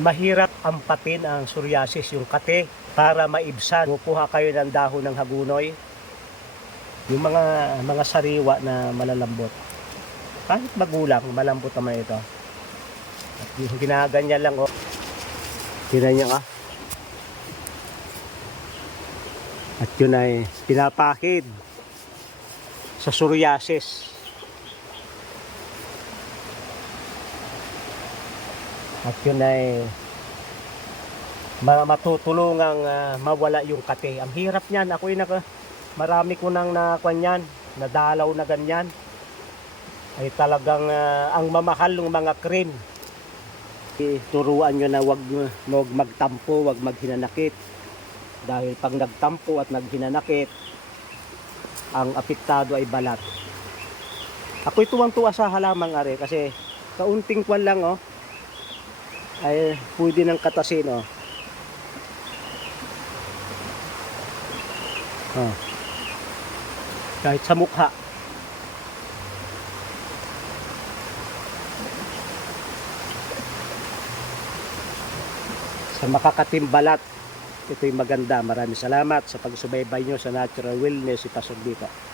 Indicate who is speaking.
Speaker 1: mahirap ampatin ang psoriasis, yung kate, para maibsan. Kukuha kayo ng dahon ng hagunoy, yung mga mga sariwa na malalambot. Kahit magulang, malambot naman ito. At yung ginaganyan lang, oh. Tinan niya ka. At yun ay pinapakid sa psoriasis. At yun ay ma- matutulungang ah, mawala yung kate. Ang hirap niyan. Ako yung naka, marami ko nang nakuan yan, nadalaw na ganyan. Ay talagang ah, ang mamahal ng mga cream. Turuan nyo na wag, wag magtampo, wag maghinanakit. Dahil pag nagtampo at naghinanakit, ang apektado ay balat. Ako'y tuwang-tuwa sa halamang are kasi kaunting kwan lang oh ay pwede ng katasin oh. Oh. Kahit sa mukha. Sa makakatimbalat. Ito'y maganda. Maraming salamat sa pagsubaybay nyo sa Natural Wellness si Pastor Dito.